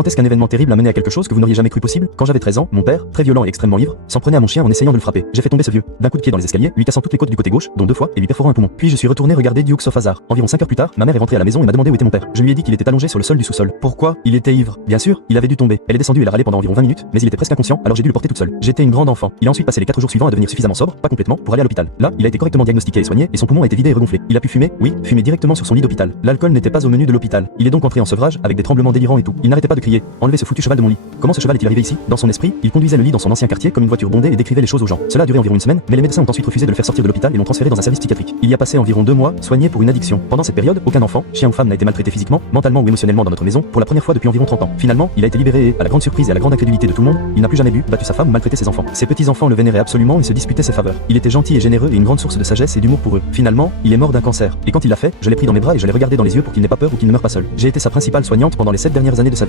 Quand est-ce qu'un événement terrible a mené à quelque chose que vous n'auriez jamais cru possible? Quand j'avais 13 ans, mon père, très violent et extrêmement ivre, s'en prenait à mon chien en essayant de le frapper. J'ai fait tomber ce vieux d'un coup de pied dans les escaliers, lui cassant toutes les côtes du côté gauche, dont 2 fois, et lui perforant un poumon. Puis je suis retourné regarder Dukes of Hazzard. Environ 5 heures plus tard, ma mère est rentrée à la maison et m'a demandé où était mon père. Je lui ai dit qu'il était allongé sur le sol du sous-sol. Pourquoi? Il était ivre. Bien sûr, il avait dû tomber. Elle est descendue et l'a râlé pendant environ 20 minutes, mais il était presque inconscient, alors j'ai dû le porter toute seule. J'étais une grande enfant. Il a ensuite passé les 4 jours suivants à devenir suffisamment sobre, pas complètement, pour aller à l'hôpital. Là, il a été correctement diagnostiqué et soigné, et son poumon a été vidé et regonflé. Il a pu fumer, oui, fumer directement sur son lit d'hôpital. L'alcool n'était pas au menu de l'hôpital. Il est donc entré en sevrage avec des tremblements délirants et tout. Il n'arrêtait pas de crier: enlevez ce foutu cheval de mon lit. Comment ce cheval est-il arrivé ici? Dans son esprit, il conduisait le lit dans son ancien quartier comme une voiture bondée et décrivait les choses aux gens. Cela a duré environ une semaine, mais les médecins ont ensuite refusé de le faire sortir de l'hôpital et l'ont transféré dans un service psychiatrique. Il y a passé environ 2 mois, soigné pour une addiction. Pendant cette période, aucun enfant, chien ou femme n'a été maltraité physiquement, mentalement ou émotionnellement dans notre maison, pour la première fois depuis environ 30 ans. Finalement, il a été libéré et, à la grande surprise et à la grande incrédulité de tout le monde, il n'a plus jamais bu, battu sa femme ou maltraité ses enfants. Ses petits-enfants le vénéraient absolument et se disputaient ses faveurs. Il était gentil et généreux et une grande source de sagesse et d'humour pour eux. Finalement, il est mort d'un cancer. Et quand il l'a fait, je l'ai pris dans mes bras et je l'ai regardé dans les yeux pour qu'il n'ait pas peur ou qu'il ne meure pas seul. J'ai été sa principale soignante pendant les 7 dernières années de sa vie.